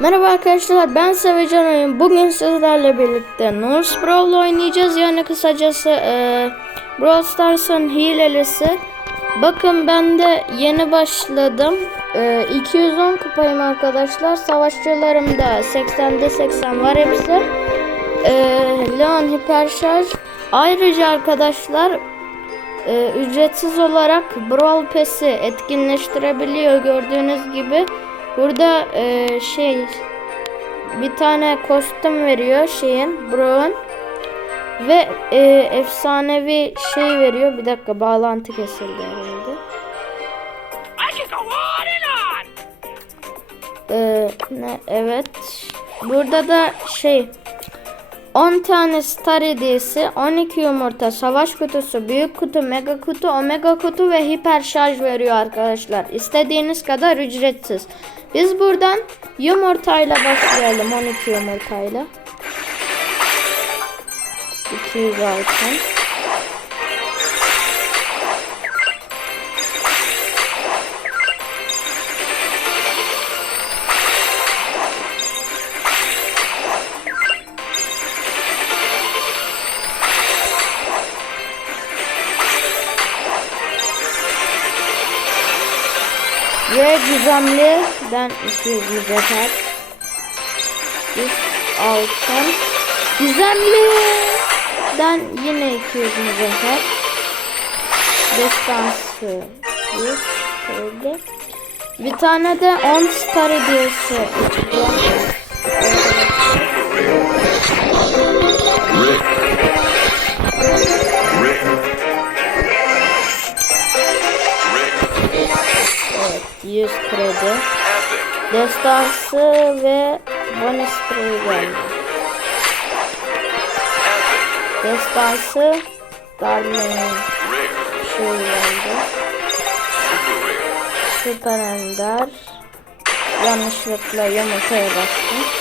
Merhaba arkadaşlar ben Sevecan Oyun. Bugün sizlerle birlikte Norse Brawl oynayacağız. Yani kısacası e, Brawl Stars'ın hilelisi. Bakın ben de yeni başladım. E, 210 kupayım arkadaşlar. Savaşçılarım da 80'de 80 var hepsi. E, Leon Hiperşarj. Ayrıca arkadaşlar e, ücretsiz olarak Brawl Pass'i etkinleştirebiliyor gördüğünüz gibi. Burada e, şey bir tane kostüm veriyor şeyin Braun ve e, efsanevi şey veriyor. Bir dakika bağlantı kesildi herhalde. I can go on and on. E, ne evet. Burada da şey 10 tane star hediyesi, 12 yumurta, savaş kutusu, büyük kutu, mega kutu, omega kutu ve hiper şarj veriyor arkadaşlar. İstediğiniz kadar ücretsiz. Biz buradan yumurtayla başlayalım. 12 yumurtayla. 200 altın. Ve gizemli ben 200 mücevher. 100 altın. Gizemli ben yine 200 mücevher. Destansı 100 kredi. Bir tane de 10 star hediyesi 100 kredi. Destansı ve sprey geldi. Destansı Darlin'in şey geldi. Süper Ender. Yanlışlıkla yumurtaya bastım.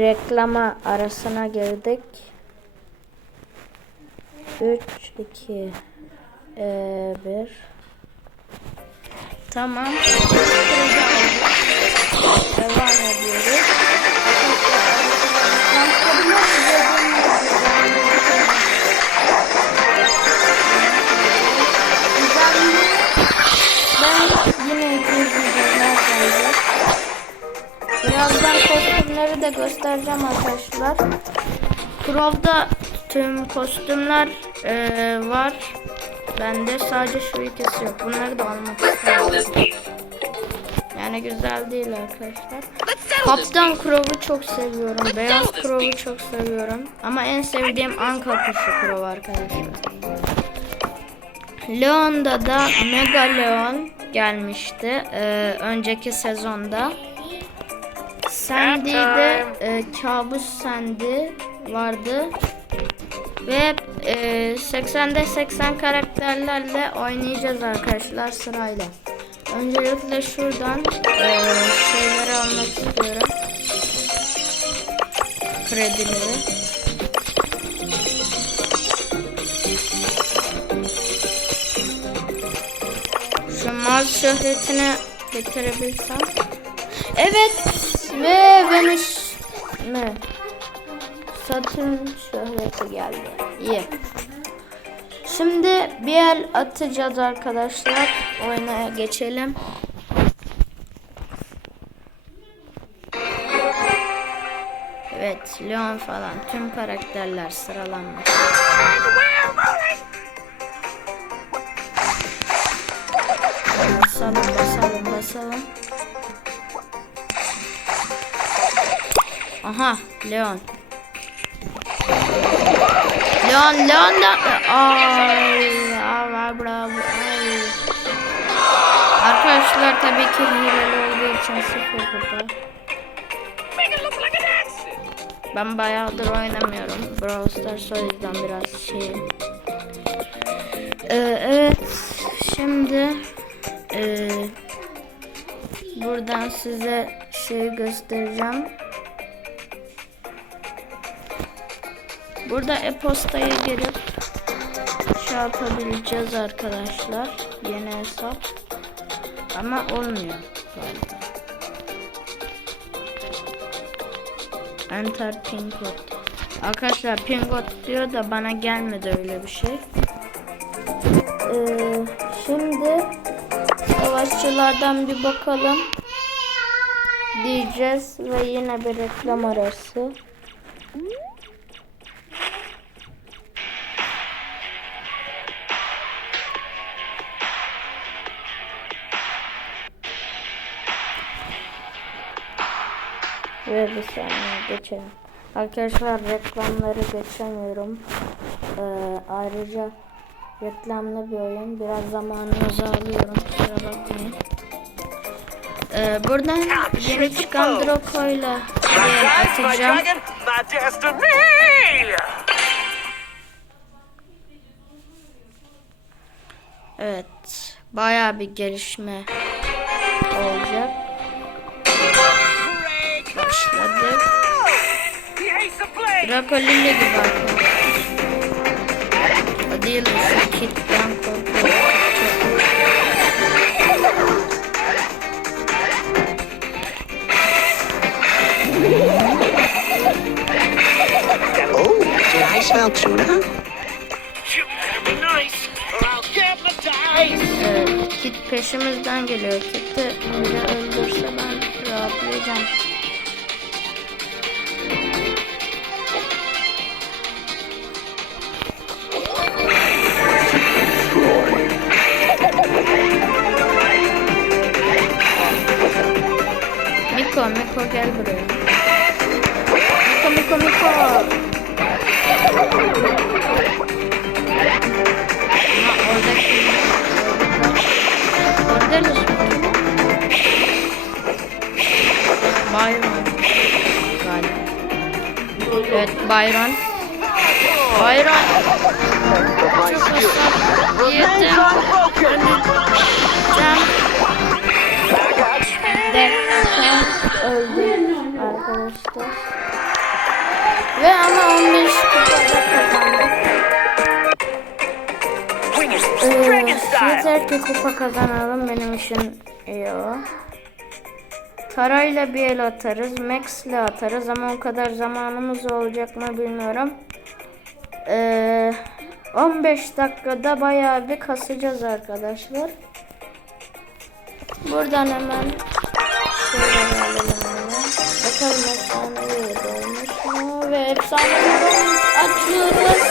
Reklama arasına girdik. 3 2 e, 1 Tamam. Devam ediyoruz. Ben yine 200 milyon geldi. Kostümleri de göstereceğim arkadaşlar. Crow'da tüm kostümler eee, var. Bende sadece şu ikisi yok. Bunları da almak istiyorum. Yani güzel değil arkadaşlar. Kaptan Crow'u çok seviyorum. Beyaz Crow'u çok seviyorum. Ama en sevdiğim Anka kuşu Crow arkadaşlar. Leon'da da Mega Leon gelmişti. eee, önceki sezonda. Sandy'de e, kabus Sandy vardı. Ve e, 80'de 80 karakterlerle oynayacağız arkadaşlar sırayla. Öncelikle şuradan e, şeyleri almak istiyorum. Kredileri. Şu Mars şöhretini getirebilsem. Evet ve Venüs mi? Satürn şöhreti geldi. İyi. Şimdi bir el atacağız arkadaşlar. Oyuna geçelim. Evet, Leon falan tüm karakterler sıralanmış. Basalım, basalım, basalım. Aha Leon. Leon Leon da ay ay bravo ay. Arkadaşlar tabii ki hileli olduğu için sıfır burada. Ben bayağıdır oynamıyorum. Brawl Stars o yüzden biraz şey. Ee, evet. Şimdi eee, buradan size şey göstereceğim. Burada e-postaya girip şey yapabileceğiz arkadaşlar. Yeni hesap. Ama olmuyor galiba. Enter pin code. Arkadaşlar pin code diyor da bana gelmedi öyle bir şey. Ee, şimdi savaşçılardan bir bakalım diyeceğiz ve yine bir reklam arası. Ve bir saniye geçelim. Arkadaşlar reklamları geçemiyorum. Ee, ayrıca reklamlı bir oyun. Biraz zamanınızı alıyorum. Kusura bakmayın. Ee, buradan yeni çıkan my atacağım. Evet. Baya bir gelişme olacak. Blades! Draco Lily gibi arkadaşlar. De şu kitten korkuyorum. Oh, did I smell tuna? Evet, Kit peşimizden geliyor. Kit'i biri öldürse ben rahatlayacağım. Miko, gel buraya. Miko, Miko, Miko. Ama oradaki... Orada Byron galiba. Evet Byron. Byron. Çok hasar yedim. Öleceğim. Derken öldüm arkadaşlar. Ve ama 15 kupada kazandık. Ee, yeter ki kupa kazanalım benim için iyi o. Parayla bir el atarız, Max ile atarız ama o kadar zamanımız olacak mı bilmiyorum. Ee, 15 dakikada bayağı bir kasacağız arkadaşlar. Buradan hemen şöyle alalım bunu. Bakalım olmuş mu? Ve efsanevi açıyoruz.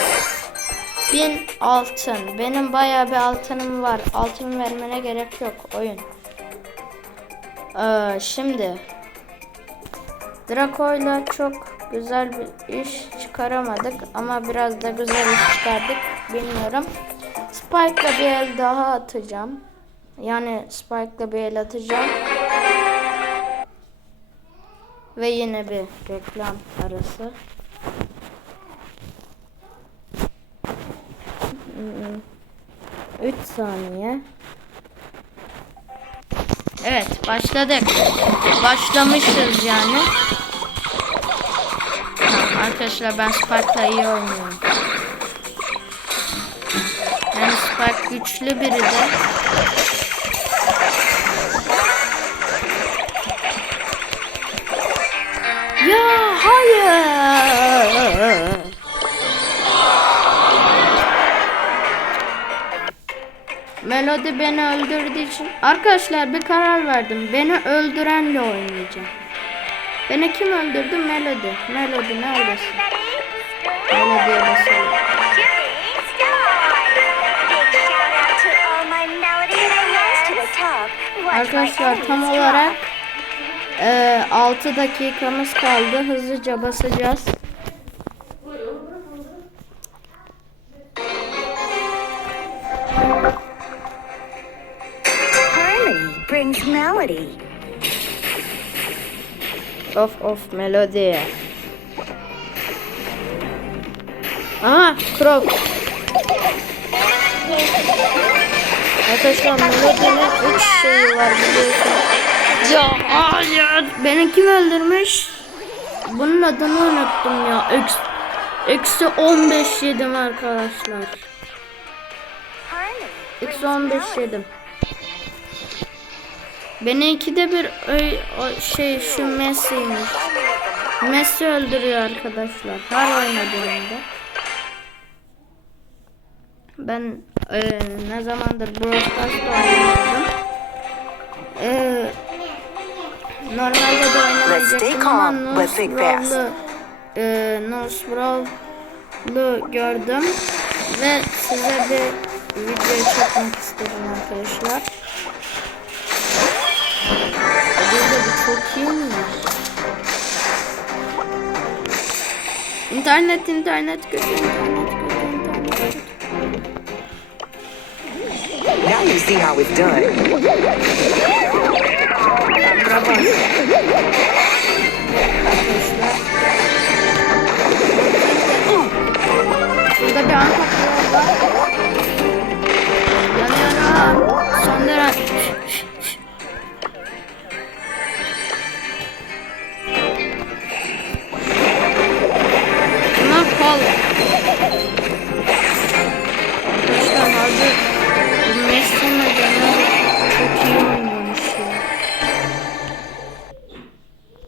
1000 altın. Benim bayağı bir altınım var. Altın vermene gerek yok oyun. Ee, şimdi Draco'yla çok güzel bir iş çıkaramadık ama biraz da güzel iş çıkardık. Bilmiyorum. Spike'la bir el daha atacağım. Yani Spike'la bir el atacağım. Ve yine bir reklam arası. 3 saniye. Evet başladık. Başlamışız yani. Arkadaşlar ben Spike'la iyi oynuyorum. Yani Spike güçlü biri de. Ya hayır. Melody beni öldürdüğü için arkadaşlar bir karar verdim. Beni öldürenle oynayacağım. Beni kim öldürdü? Melody. Melody neredesin? Melody'ye basalım. Arkadaşlar tam olarak e, 6 dakikamız kaldı. Hızlıca basacağız. Harmony brings melody. Of of melodi. Aha Croc. Arkadaşlar Melodi'nin 3 şeyi var biliyorsunuz. Ya hayır. Beni kim öldürmüş? Bunun adını unuttum ya. Eksi, eksi 15 yedim arkadaşlar. Eksi 15 yedim. Beni ikide bir öy, o şey şu Messi'ymiş. Messi öldürüyor arkadaşlar. Her oynadığımda. Ben eee, ne zamandır Brawl Stars'ta oynuyordum. Eee, normalde de oynamayacaktım ama fast. Nurse eee Nurse Brawl'ı gördüm ve size bir video çekmek istedim arkadaşlar. Bir de bu çok iyiymiş. İnternet, internet kötü, internet kötü, internet. Now you see how it's done. Bravo. Arkadaşlar.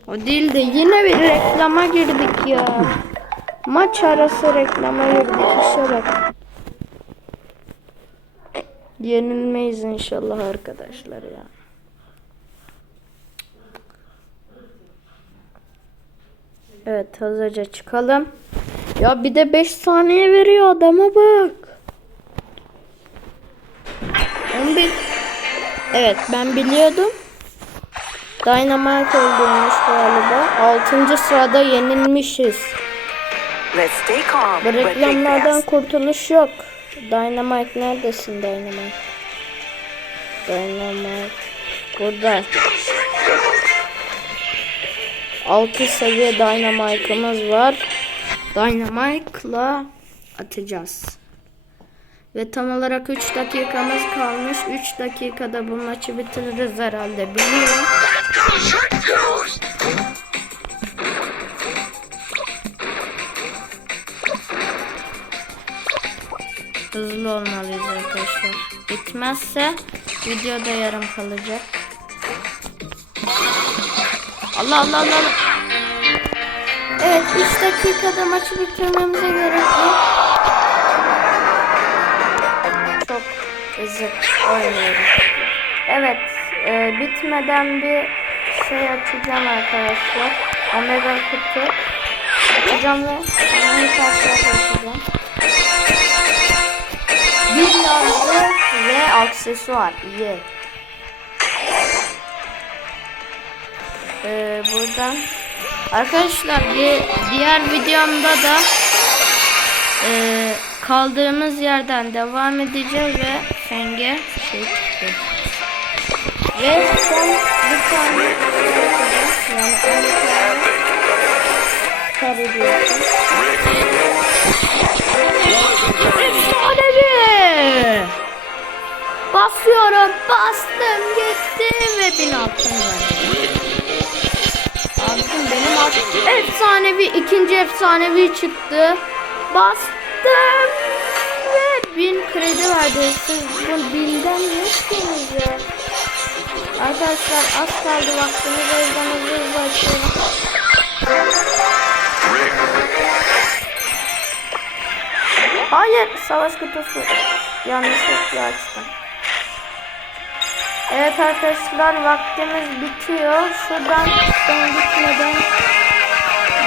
O değil de yine bir reklama girdik ya. Maç arası reklama girdik işe bak. Yenilmeyiz inşallah arkadaşlar ya. Evet hızlıca çıkalım. Ya bir de 5 saniye veriyor adama bak. 11 Evet ben biliyordum. Dynamite öldürmüş galiba. 6. sırada yenilmişiz. Let's stay calm, Bu reklamlardan kurtuluş yok. Dynamite neredesin Dynamite? Dynamite. Burada. 6 seviye Dynamite'ımız var. Dynamite'la atacağız. Ve tam olarak 3 dakikamız kalmış. 3 dakikada bu maçı bitiririz herhalde. Biliyorum. Hızlı olmalıyız arkadaşlar. Bitmezse videoda yarım kalacak. Allah Allah Allah. Evet 3 dakikada maçı bitirmemize gerek yok. Çok ezik oynuyorum. Evet e, bitmeden bir şey açacağım arkadaşlar. Omega kutu açacağım ve sonra kartlar açacağım. Bir yazı ve aksesuar. İyi. Ee, buradan arkadaşlar bir diğer videomda da e, kaldığımız yerden devam edeceğiz ve Feng'e şey çıktı. Ve son bir tane yani 10 tane kar ediyorsun. Efsanevi! Basıyorum, bastım, gitti ve bin altın verdim. Abicim benim altın efsanevi, ikinci efsanevi çıktı. Bastım ve bin kredi verdi. Siz bu binden ne istiyorsunuz? Arkadaşlar az kaldı vaktimiz o yüzden hızlı hızlı açıyorum. Hayır, savaş kutusu. Yanlışlıkla açtım. Evet arkadaşlar vaktimiz bitiyor. Şuradan son gitmeden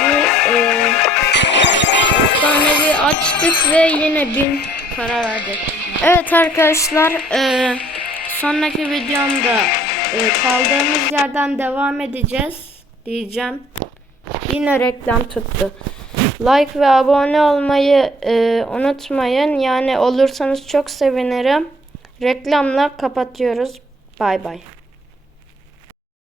bir e, efsanevi açtık ve yine bin para verdik. Evet arkadaşlar e, sonraki videomda e, kaldığımız yerden devam edeceğiz diyeceğim. Yine reklam tuttu. Like ve abone olmayı e, unutmayın. Yani olursanız çok sevinirim. Reklamla kapatıyoruz. Bay bay.